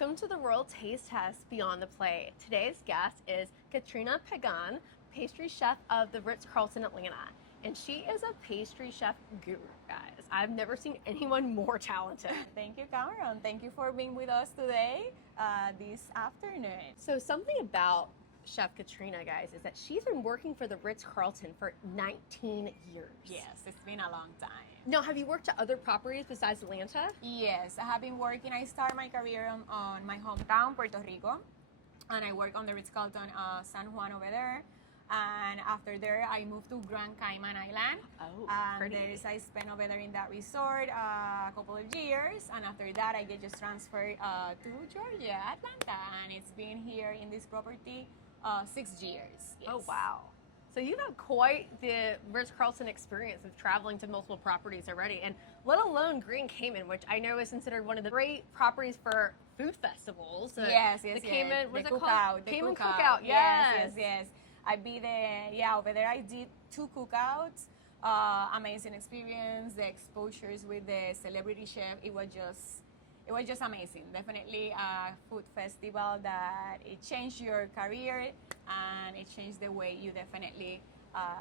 Welcome to the Royal Taste Test Beyond the Plate. Today's guest is Katrina Pagan, pastry chef of the Ritz-Carlton Atlanta. And she is a pastry chef guru, guys. I've never seen anyone more talented. Thank you, Cameron. Thank you for being with us today, this afternoon. So something about Chef Katrina, guys, is that she's been working for the Ritz-Carlton for 19 years. Yes, it's been a long time. Now, have you worked at other properties besides Atlanta? Yes, I have been working. I started my career on my hometown, Puerto Rico, and I work on the Ritz-Carlton San Juan over there. And after there, I moved to Grand Cayman Island. Oh, and pretty. I spent over there in that resort a couple of years. And after that, I get just transferred to Georgia, Atlanta. And it's been here in this property 6 years. Yes. Oh, wow. So you have quite the Ritz-Carlton experience of traveling to multiple properties already, and let alone Grand Cayman, which I know is considered one of the great properties for food festivals. Yes. The Cayman, what's it called? Cookout. Cayman Cookout, yes. Yes. I be there, over there I did 2 cookouts. Amazing experience, the exposures with the celebrity chef, it was just amazing. Definitely a food festival that it changed your career and it changed the way you definitely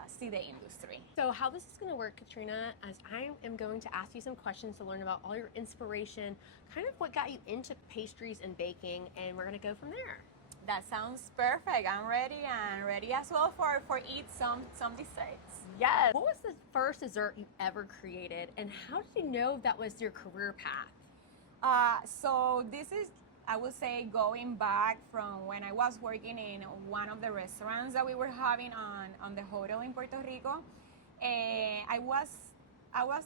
see the industry. So how this is going to work, Katrina, as I am going to ask you some questions to learn about all your inspiration, kind of what got you into pastries and baking, and we're going to go from there. That sounds perfect. I'm ready, and ready as well for eat some desserts. Yes. What was the first dessert you ever created, and how did you know that was your career path? So this is, I would say, going back from when I was working in one of the restaurants that we were having on the hotel in Puerto Rico. I was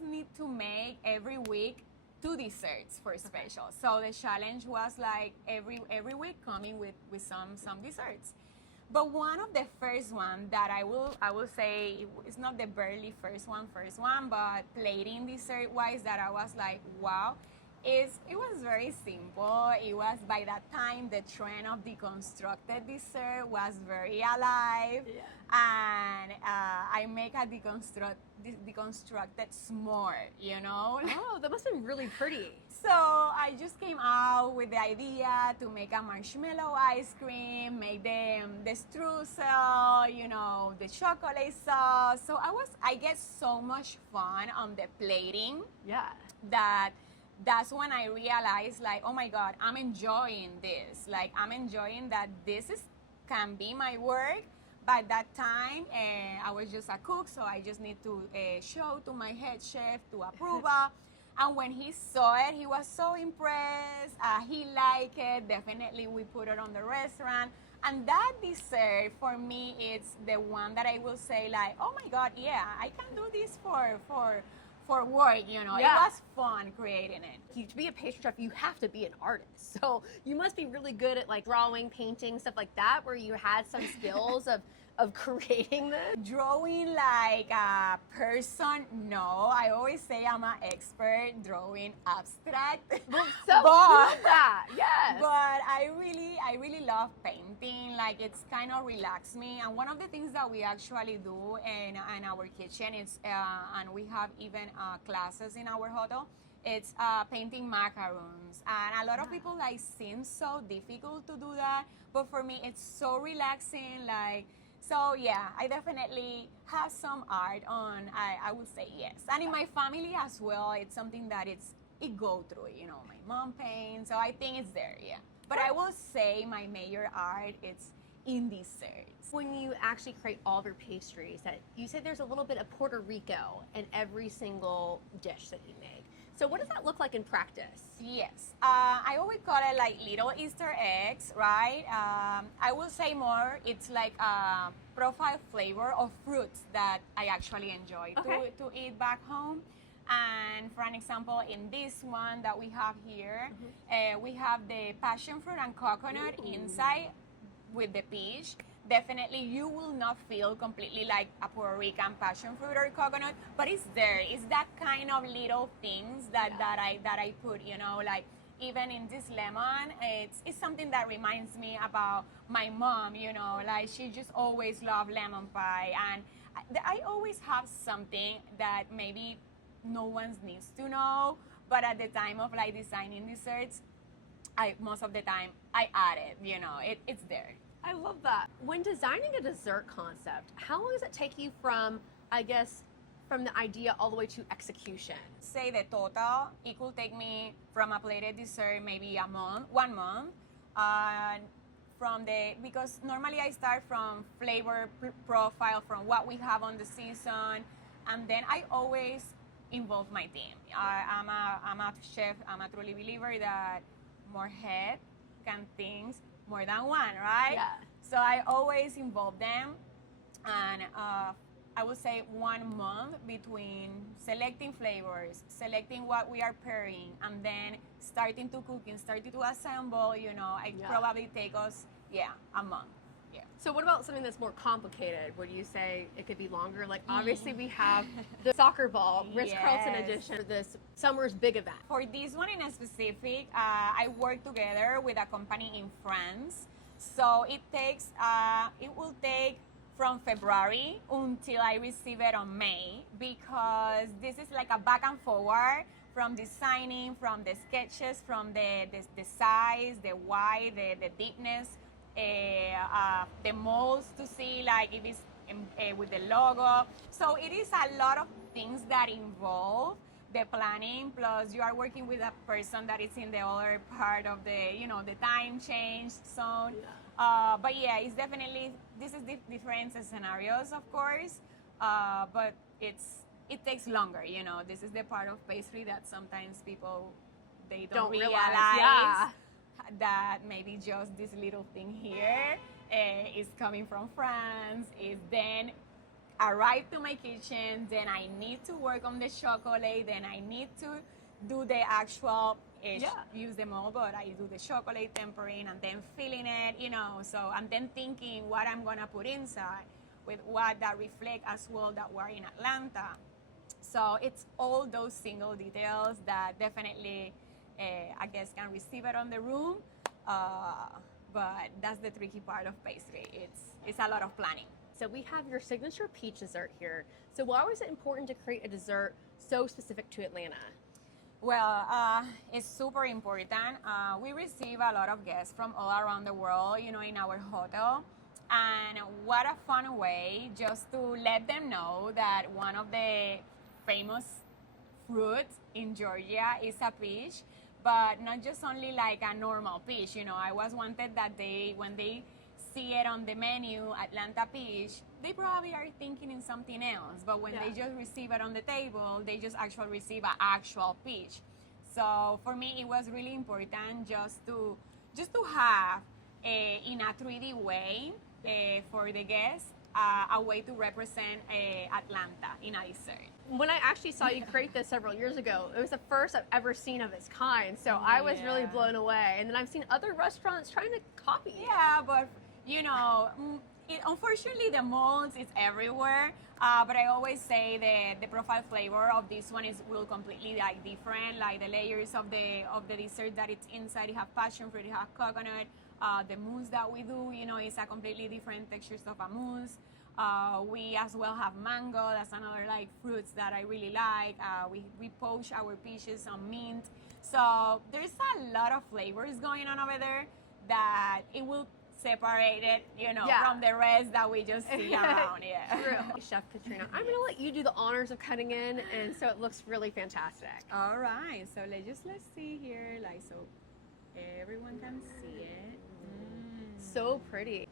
need to make every week 2 desserts for special. So the challenge was like every week coming with some desserts. But one of the first one that I will say it's not the barely first one, but plating dessert wise that I was like, wow. It was very simple. It was, by that time, the trend of deconstructed dessert was very alive. Yeah. And I make a deconstructed s'more, you know? Oh, that must have been really pretty. So I just came out with the idea to make a marshmallow ice cream, make the streusel, you know, the chocolate sauce. So I get so much fun on the plating. Yeah. That's when I realized, like, oh my God, I'm enjoying this. Like, I'm enjoying that can be my work. By that time, I was just a cook, so I just need to show to my head chef to approval. And when he saw it, he was so impressed. He liked it. Definitely, we put it on the restaurant. And that dessert, for me, it's the one that I will say, like, oh my God, yeah, I can do this for work, you know. Yeah. It was fun creating it. To be a pastry chef, you have to be an artist. So you must be really good at like drawing, painting, stuff like that, where you had some skills of creating this. Drawing like a person, no. I always say I'm an expert drawing abstract. So love that, yes. But I really love painting. Like, it's kind of relaxed me. And one of the things that we actually do in our kitchen is, and we have even classes in our hotel, it's painting macarons. And a lot of people like seem so difficult to do that, but for me it's so relaxing. Like, so yeah, I definitely have some art on, I would say yes. And in my family as well, it's something that it go through, you know, my mom paints, so I think it's there, yeah. But I will say my major art, it's in desserts. When you actually create all of your pastries, that you said there's a little bit of Puerto Rico in every single dish that you make. So what does that look like in practice? Yes, I always call it like little Easter eggs, right? I will say more, it's like a profile flavor of fruits that I actually enjoy to eat back home. And for an example, in this one that we have here, we have the passion fruit and coconut inside with the peach. Definitely you will not feel completely like a Puerto Rican passion fruit or coconut, but it's there. It's that kind of little things that I put, you know, like even in this lemon, it's something that reminds me about my mom, you know, like she just always loved lemon pie. And I always have something that maybe no one needs to know, but at the time of like designing desserts, most of the time I add it. You know, it's there. I love that. When designing a dessert concept, how long does it take you from, I guess, from the idea all the way to execution? Say the total, it could take me from a plated dessert maybe a month, 1 month. Because normally I start from flavor profile, from what we have on the season, and then I always involve my team. I'm a chef. I'm a truly believer that more head can think more than one, right? Yeah. So I always involve them, and I would say 1 month between selecting flavors, selecting what we are pairing, and then starting to cooking, starting to assemble. You know, it probably take us a month. Yeah. So what about something that's more complicated? Would you say it could be longer? Like obviously we have the soccer ball, Ritz-Carlton edition, this summer's big event. For this one in a specific, I work together with a company in France. So it will take from February until I receive it on May, because this is like a back and forward from designing, from the sketches, from the size, the wide, the deepness, the molds to see like if it's with the logo. So it is a lot of things that involve the planning, plus you are working with a person that is in the other part of the, you know, the time change zone. But yeah, it's definitely, this is different scenarios, of course, but it takes longer, you know. This is the part of pastry that sometimes people, they don't realize that maybe just this little thing here is coming from France, is then arrive to my kitchen, then I need to work on the chocolate, then I need to do the actual use the mold, but I do the chocolate tempering and then filling it, you know. So I'm then thinking what I'm gonna put inside with what that reflect as well that we're in Atlanta. So it's all those single details that definitely I guess can receive it on the room, but that's the tricky part of pastry. It's a lot of planning. So we have your signature peach dessert here. So why was it important to create a dessert so specific to Atlanta? Well, it's super important. We receive a lot of guests from all around the world, you know, in our hotel. And what a fun way just to let them know that one of the famous fruits in Georgia is a peach, but not just only like a normal peach. You know, I was wanted that when they see it on the menu, Atlanta peach, they probably are thinking in something else, but when they just receive it on the table, they just actually receive an actual peach. So for me, it was really important just to have in a 3D way for the guests a way to represent Atlanta in a dessert. When I actually saw you create this several years ago, it was the first I've ever seen of its kind. So I was really blown away. And then I've seen other restaurants trying to copy it. Yeah, but you know, unfortunately the molds is everywhere. But I always say the profile flavor of this one will completely like different. Like the layers of the dessert that it's inside, you have passion fruit, you have coconut. The mousse that we do, you know, is a completely different textures of a mousse. We as well have mango. That's another like fruits that I really like. We poach our peaches on mint. So there's a lot of flavors going on over there that it will separate it, you know, from the rest that we just see around. True. Chef Katrina, I'm gonna let you do the honors of cutting in, and so it looks really fantastic. All right. So let's see here, like so everyone can see it. So pretty.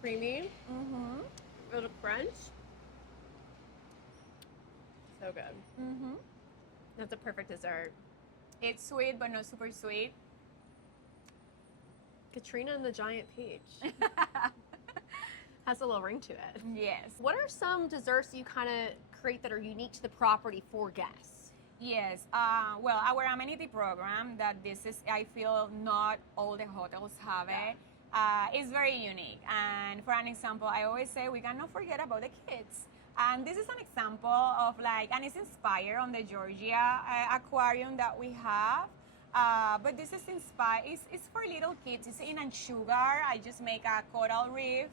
Creamy. A little crunch. So good. That's a perfect dessert. It's sweet, but not super sweet. Katrina and the Giant Peach. Has a little ring to it. Yes. What are some desserts you kind of create that are unique to the property for guests? Yes. Well, our amenity program that this is, I feel not all the hotels have it. Is very unique. And for an example, I always say we cannot forget about the kids. And this is an example of like, and it's inspired on the Georgia aquarium that we have. But this is inspired, it's for little kids. It's in sugar. I just make a coral reef.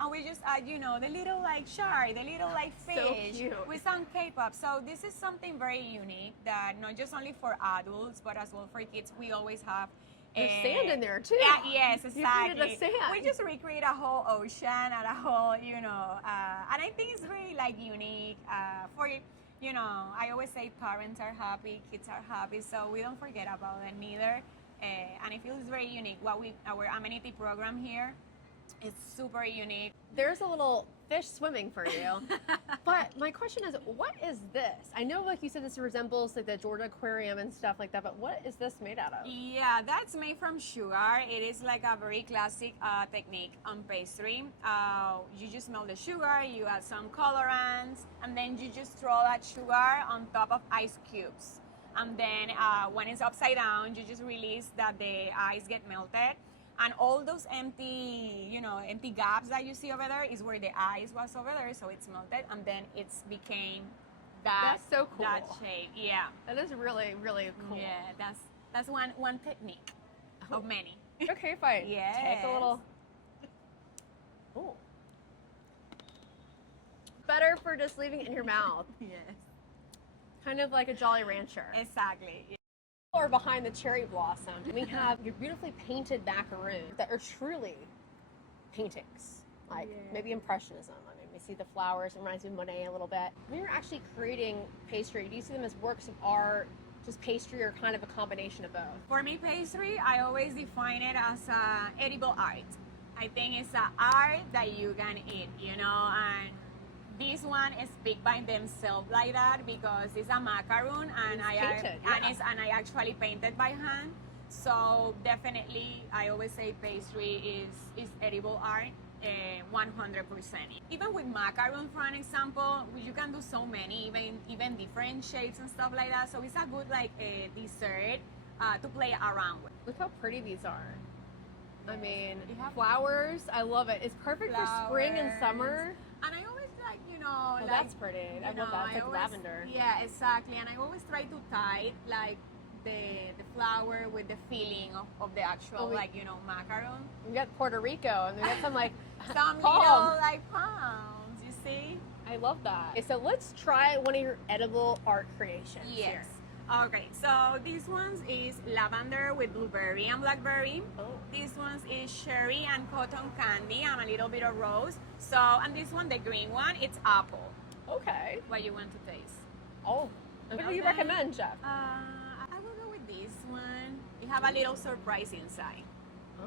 and we just add, the little like shark, the little like So fish cute. with some K-pop. So this is something very unique that not just only for adults, but as well for kids. We always have. There's sand in there too. Yeah, yes, You exactly. created a sand. We just recreate a whole ocean and a whole, and I think it's very like unique for, I always say parents are happy, kids are happy, so we don't forget about it neither. And it feels very unique. Our amenity program here is super unique. There's a little fish swimming for you. But my question is, what is this? I know, like you said, this resembles like the Georgia Aquarium and stuff like that, but what is this made out of? Yeah, that's made from sugar. It is like a very classic technique on pastry. You just melt the sugar, you add some colorants, and then you just throw that sugar on top of ice cubes. And then when it's upside down, you just release that the ice get melted. And all those empty gaps that you see over there is where the ice was over there, so it's melted, and then it's became that. That's so cool. That shape, yeah. That is really, really cool. Yeah, that's one technique of many. Okay, fine. Yes. Take a little. Oh. Better for just leaving it in your mouth. Yes. Kind of like a Jolly Rancher. Exactly. Or behind the cherry blossom, we have your beautifully painted macaroons that are truly paintings, like maybe impressionism. I mean, we see the flowers, it reminds me of Monet a little bit. When you're actually creating pastry, do you see them as works of art, just pastry, or kind of a combination of both? For me, pastry, I always define it as edible art. I think it's an art that you can eat, and this one is big by themselves like that because it's a macaroon and I actually painted by hand. So definitely, I always say pastry is edible art, 100%. Even with macaroon, for an example, you can do so many, even different shapes and stuff like that. So it's a good dessert to play around with. Look how pretty these are. I mean, flowers, I love it. It's perfect for spring and summer. And I always Oh, that's pretty. I love that. It's like lavender. Yeah, exactly. And I always try to tie the flower with the feeling of the actual macaron. We got Puerto Rico, and we got some some palm. little palms. You see? I love that. Okay, so let's try one of your edible art creations. Yes. Here. Okay, so this one is lavender with blueberry and blackberry. Oh. This one is cherry and cotton candy and a little bit of rose. So, and this one, the green one, it's apple. Okay. What you want to taste? Oh, what do you recommend, Chef? I will go with this one. You have a little surprise inside. Oh.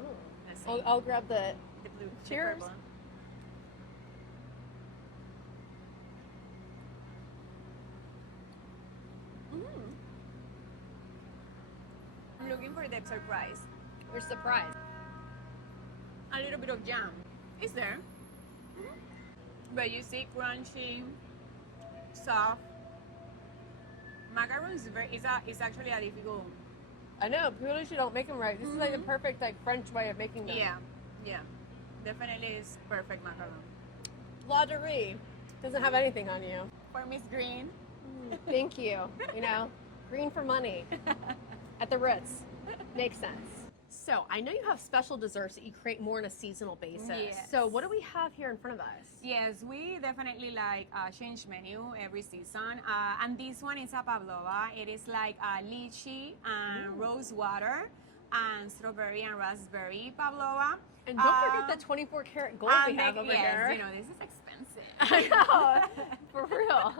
Let's see. I'll grab the blue. Cheers. The purple. I'm looking for that surprise. We're surprised. A little bit of jam. It's there. But you see, crunchy, soft. Macarons is actually a difficult. I know, people usually don't make them right. This is like the perfect French way of making them. Yeah. Definitely is perfect macaron. Lingerie doesn't have anything on you. For Miss Green. Thank you. Green for money at the Ritz. Makes sense. So I know you have special desserts that you create more on a seasonal basis. Yes. So what do we have here in front of us? Yes, we definitely change menu every season. And this one is a pavlova. It is like lychee and rose water and strawberry and raspberry pavlova. And don't forget the 24 karat gold we have over here. This is expensive. I know, for real.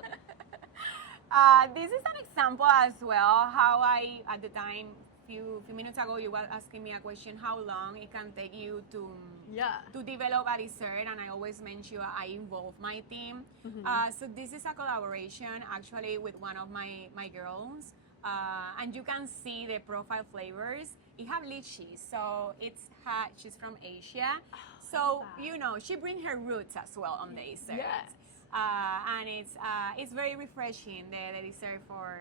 This is an example as well how I, at the time, few minutes ago, you were asking me a question, how long it can take you to develop a dessert, and I always mention I involve my team. So this is a collaboration actually with one of my girls, and you can see the profile flavors. It have lychee, so she's from Asia, so she brings her roots as well on the dessert. Yes. And it's very refreshing, the dessert for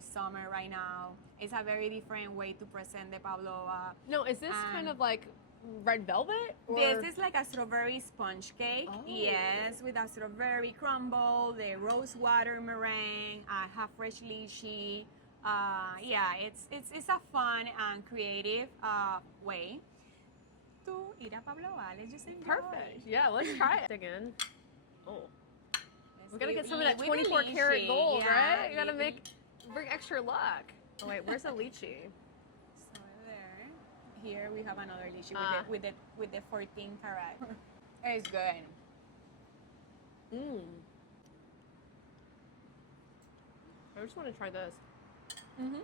summer right now. It's a very different way to present the pavlova. No, is this kind of like red velvet? Or? This is like a strawberry sponge cake. Oh. Yes, with a strawberry crumble, the rose water meringue, half fresh lychee. It's a fun and creative way to ir a pavlova. Let's just enjoy. Perfect. Yeah, let's try it again. Oh. We gotta get some of that with 24 the karat lychee, gold, yeah, right? You gotta bring extra luck. Oh wait, where's the lychee? So there. Here we have another lychee with the 14 karat. It's good. Mmm. I just want to try this. Mm-hmm.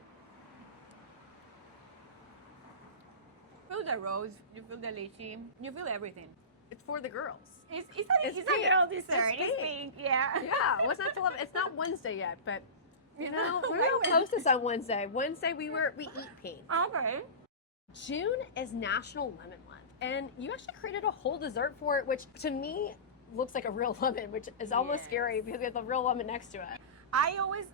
Feel the rose, you feel the lychee, you feel everything. It's for the girls. It's pink. a girl dessert. It's It's pink. Yeah. Yeah, what's not to love? It's not Wednesday yet, but you know, we're gonna post this on Wednesday. Wednesday we eat pink. Okay. June is National Lemon Month, and you actually created a whole dessert for it, which to me looks like a real lemon, which is almost scary because we have the real lemon next to it. I always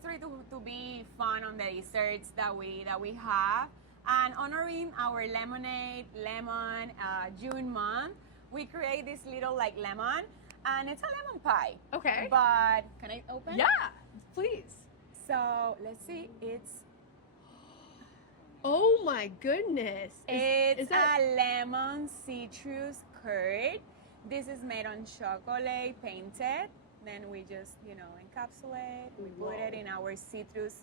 try to be fun on the desserts that we have, and honoring our lemon June month, we create this little like lemon, and it's a lemon pie. Okay. But can I open? Yeah, please. So let's see. Oh my goodness. It's a lemon citrus curd. This is made on chocolate painted. Then we just, encapsulate. We put it in our citrus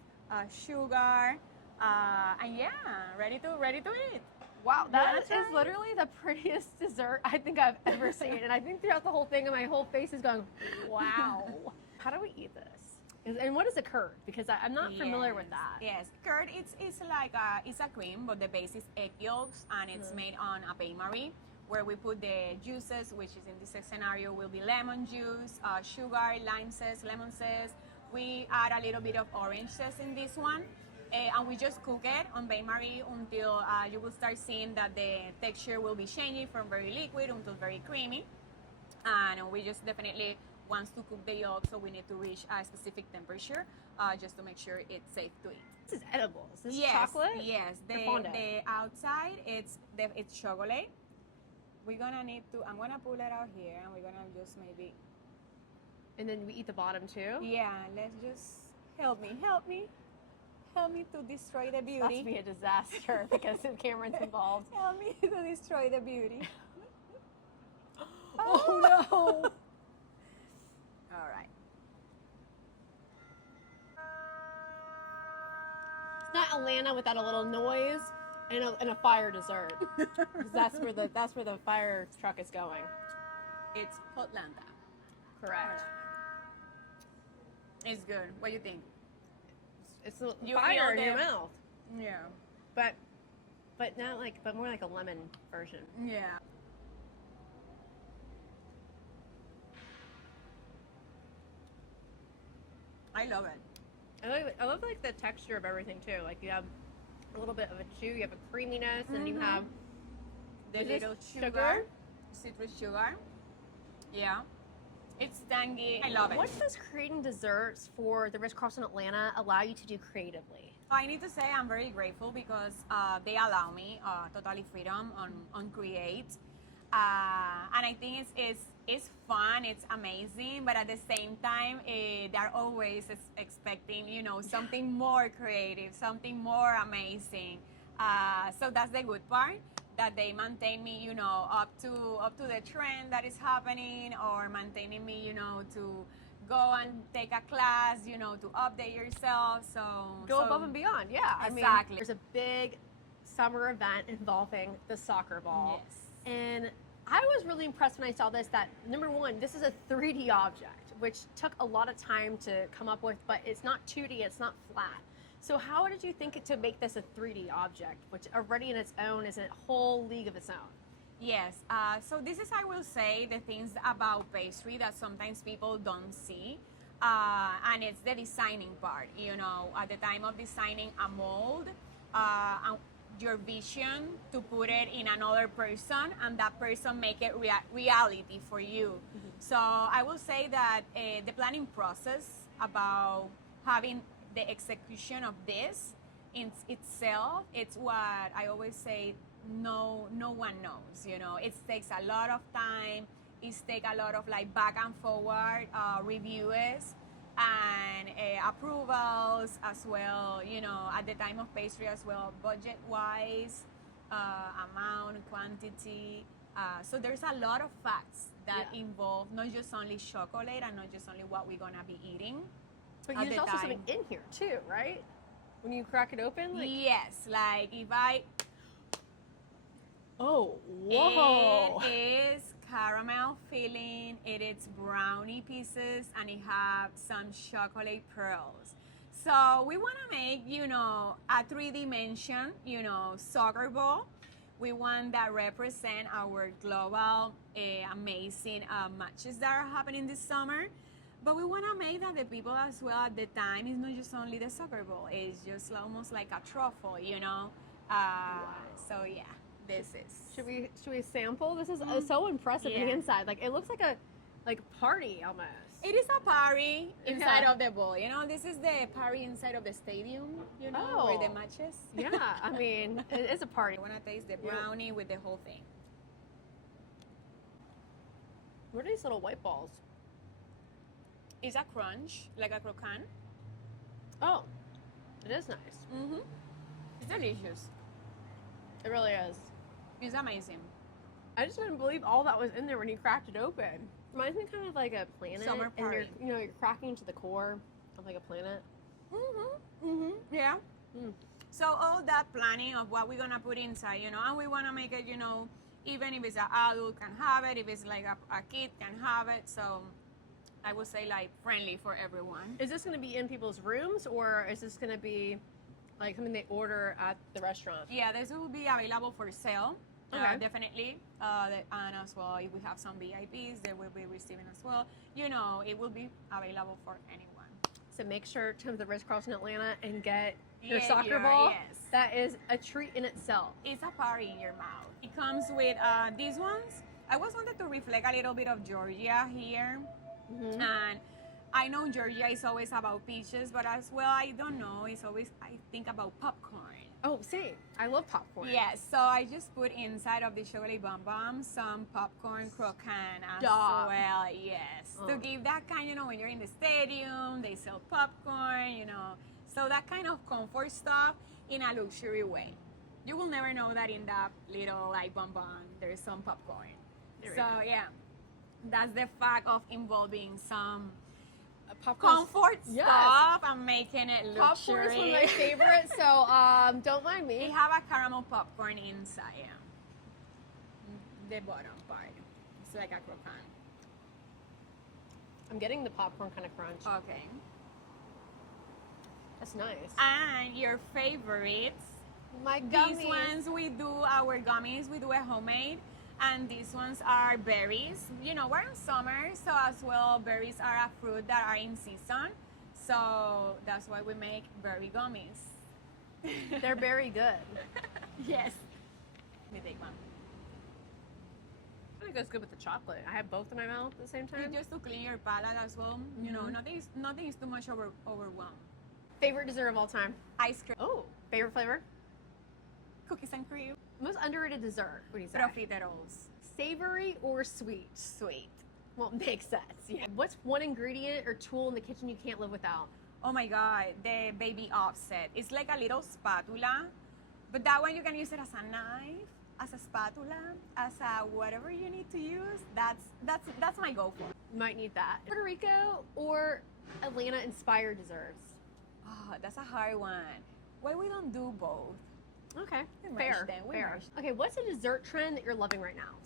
sugar. And yeah, ready to eat. Wow, that is literally the prettiest dessert I think I've ever seen. And I think throughout the whole thing, my whole face is going, wow. How do we eat this? And what is a curd? Because I'm not familiar with that. Yes, curd, it's like it's a cream, but the base is egg yolks, and it's made on a bain-marie, where we put the juices, which is in this scenario will be lemon juice, sugar, lime zest, lemon zest. We add a little bit of orange zest in this one. And we just cook it on bain-marie until you will start seeing that the texture will be changing from very liquid until very creamy. And we just definitely want to cook the yolk, so we need to reach a specific temperature just to make sure it's safe to eat. This is edible. Is this chocolate? Yes. The outside, it's chocolate. I'm gonna pull it out here, and we're gonna just maybe. And then we eat the bottom too? Yeah, let's just help me to destroy the beauty. That's be a disaster because the camera's involved. Help me to destroy the beauty. Oh no! All right. It's not Atlanta without a little noise and a fire dessert. That's where the fire truck is going. It's Hotlanta. Correct. It's good. What do you think? It's fire in your mouth. Yeah. But not more like a lemon version. Yeah. I love it. I love like the texture of everything too. Like you have a little bit of a chew, you have a creaminess, and you have the little sugar, citrus sugar. Yeah. It's tangy. I love it. What does creating desserts for the Ritz-Carlton Atlanta allow you to do creatively? I need to say I'm very grateful because they allow me totally freedom on create. And I think it's fun, it's amazing, but at the same time, they're always expecting, something more creative, something more amazing. So that's the good part, that they maintain me, up to the trend that is happening, or maintaining me, to go and take a class, to update yourself. So go above and beyond. Yeah, exactly. I mean, there's a big summer event involving the soccer ball. Yes. And I was really impressed when I saw this, that number one, this is a 3D object, which took a lot of time to come up with, but it's not 2D, it's not flat. So how did you think to make this a 3D object, which already in its own is a whole league of its own? Yes, so this is, I will say, the things about pastry that sometimes people don't see, and it's the designing part. At the time of designing a mold, your vision to put it in another person, and that person make it reality for you. Mm-hmm. So I will say that the planning process about having the execution of this in itself, it's what I always say, no one knows. It takes a lot of time. It takes a lot of back and forward reviews and approvals as well, at the time of pastry as well, budget wise. amount, quantity. So there's a lot of facts that involve not just only chocolate and not just only what we're gonna be eating. But there's also something in here too, right? When you crack it open? Like... Yes, like if I... Oh, whoa! It is caramel filling, it is brownie pieces, and it have some chocolate pearls. So we want to make, you know, a 3D, you know, soccer ball. We want that represent our global amazing matches that are happening this summer. But we want to make that the people as well at the time is not just only the soccer ball. It's just almost like a truffle, you know. Wow. So yeah, this is. Should we sample? This is so impressive on the inside. Like it looks like a party almost. It is a party inside of the bowl. You know, this is the party inside of the stadium, you know, where the matches. Yeah, I mean, it is a party. I want to taste the brownie with the whole thing. What are these little white balls? It's a crunch, like a croquant. Oh, it is nice. Mm-hmm. It's delicious. It really is. It's amazing. I just couldn't believe all that was in there when you cracked it open. Reminds me kind of like a planet. Summer party. And you're cracking into the core of like a planet. Mm-hmm. Mm-hmm. Yeah. Mm. So all that planning of what we're gonna put inside, you know, and we wanna make it, you know, even if it's an adult can have it, if it's like a kid can have it. So I would say like friendly for everyone. Is this gonna be in people's rooms or is this gonna be like something they order at the restaurant? Yeah, this will be available for sale. Okay. Definitely. And as well, if we have some VIPs, they will be receiving as well. You know, it will be available for anyone. So make sure to come to the Ritz-Carlton Atlanta and get your soccer ball. Yes. That is a treat in itself. It's a party in your mouth. It comes with these ones. I was wanted to reflect a little bit of Georgia here. Mm-hmm. And I know Georgia is always about peaches, but as well, I don't know. It's always, I think about popcorn. Oh, same. I love popcorn. Yes, so I just put inside of the chocolate bomb some popcorn croquant as well. Yes, to give that kind, you know, when you're in the stadium, they sell popcorn, you know, so that kind of comfort stuff in a luxury way. You will never know that in that little like bonbon there is some popcorn. So yeah, that's the fact of involving some comfort stuff and making it luxury. Popcorn is one of my favorites, so don't mind me. We have a caramel popcorn inside, the bottom part. It's like a croquant. I'm getting the popcorn kind of crunch. Okay. That's nice. And your favorites? My gummies. These ones we do, our gummies, we do a homemade. And these ones are berries. You know, we're in summer, so as well, berries are a fruit that are in season. So that's why we make berry gummies. They're very good. Yes. Let me take one. I think it goes good with the chocolate. I have both in my mouth at the same time. Just to clean your palate as well. Mm-hmm. You know, nothing is too much overwhelmed. Favorite dessert of all time? Ice cream. Oh, favorite flavor? Cookies and cream. Most underrated dessert, what do you say? Profiteroles. Savory or sweet? Sweet. Well, it makes sense. Yeah. What's one ingredient or tool in the kitchen you can't live without? Oh my God, the baby offset. It's like a little spatula, but that one you can use it as a knife, as a spatula, as a whatever you need to use. That's my go-for. You might need that. Puerto Rico or Atlanta-inspired desserts? Oh, that's a hard one. Why we don't do both? Okay, fair. Okay, what's a dessert trend that you're loving right now?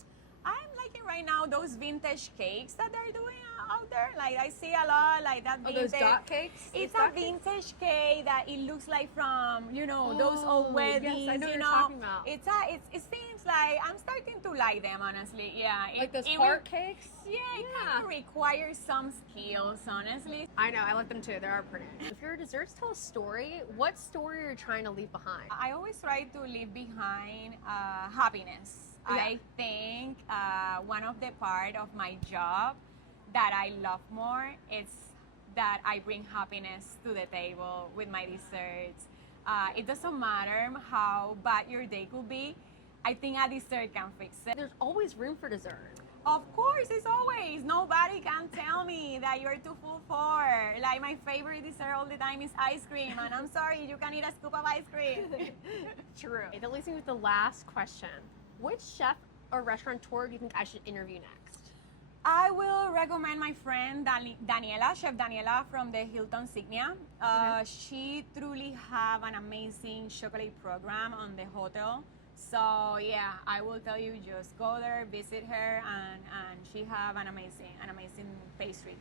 I'm liking right now those vintage cakes that they're doing out there. Like I see a lot like that vintage. Those dot cakes? It's a vintage cake that it looks like from, you know, those old weddings. Yes, I know what you you're talking about. It seems like I'm starting to like them, honestly. Yeah. Like those heart cakes? Yeah, it kind of requires some skills, honestly. I know, I like them too. They are pretty. If your desserts tell a story, what story are you trying to leave behind? I always try to leave behind happiness. Yeah. I think one of the part of my job that I love more is that I bring happiness to the table with my desserts. It doesn't matter how bad your day could be. I think a dessert can fix it. There's always room for dessert. Of course, it's always. Nobody can tell me that you're too full for. Like, my favorite dessert all the time is ice cream, and I'm sorry, you can eat a scoop of ice cream. True. That leaves me with the last question. Which chef or restaurateur do you think I should interview next? I will recommend my friend Daniella, Chef Daniella from the Hilton Signia. She truly have an amazing chocolate program on the hotel. So yeah, I will tell you, just go there, visit her, and she have an amazing pastry.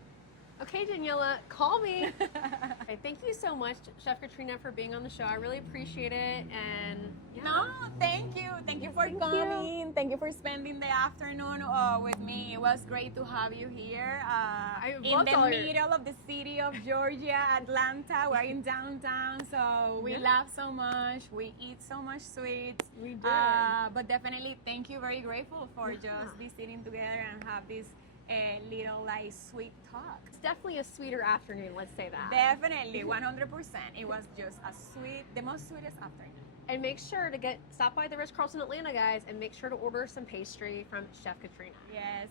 Okay, Daniella, call me. Okay, thank you so much, Chef Katrina, for being on the show. I really appreciate it. And yeah. No, thank you. Thank you for coming. Thank you for spending the afternoon with me. It was great to have you here in the middle of the city of Georgia, Atlanta. We're in downtown, so we laugh so much. We eat so much sweets. We do. But definitely, thank you. Very grateful for just be sitting together and have this little like sweet talk. It's definitely a sweeter afternoon, let's say that. Definitely, 100%. It was just the most sweetest afternoon. And make sure to stop by the Ritz-Carlton Atlanta, guys, and make sure to order some pastry from Chef Katrina. Yes.